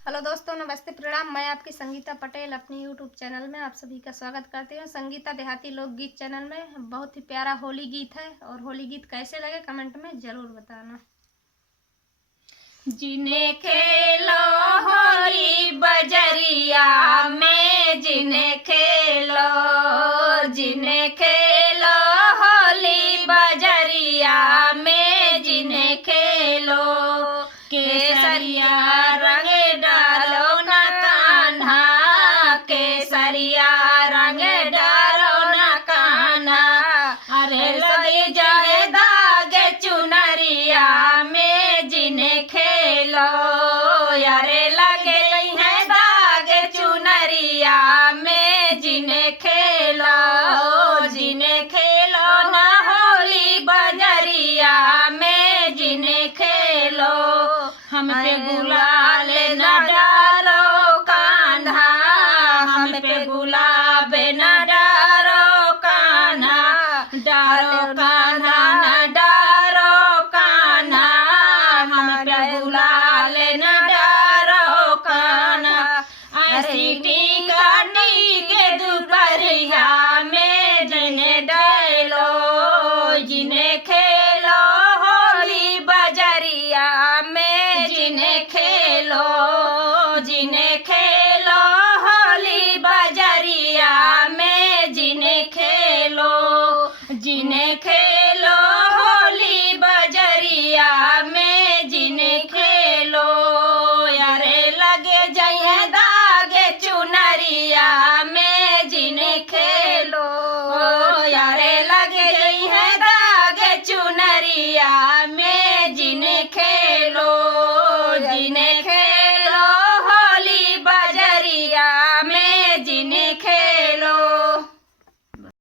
Hello दोस्तों, नमस्ते, प्रणाम। मैं आपकी संगीता पटेल अपनी यूट्यूब चैनल में आप सभी का स्वागत करती हूँ। संगीता देहाती लोकगीत चैनल में बहुत ही प्यारा होली गीत है और होली गीत कैसे लगे कमेंट में ज़रूर बताना। जिन्हें खेलो होली बजरिया में, जिन्हें खेलो होली बजरिया में, जिन्हें खेलो केसरिया रंग डालो न कान्हा, केसरिया रंग डालो न कान्हा। अरे लगे जाए दाग चुनरिया में, जिन्हें खेलो यारे लगे हैं दाग चुनरिया में, जिन्हें खेलो ना होली बजरिया में, जिन्हें खेलो। हम पे गुलाल न डालो कान्हा, हम पे गुलाब न डालो कान्हा, डारो कान्हा न डारो कान्हा, हम पे गुलाल न डारो कान्हा। सीटी काटी के दुपहरिया में, जिन्हें डालो जिन्हें खेलो होली बजरिया में, जिन्हें खेलो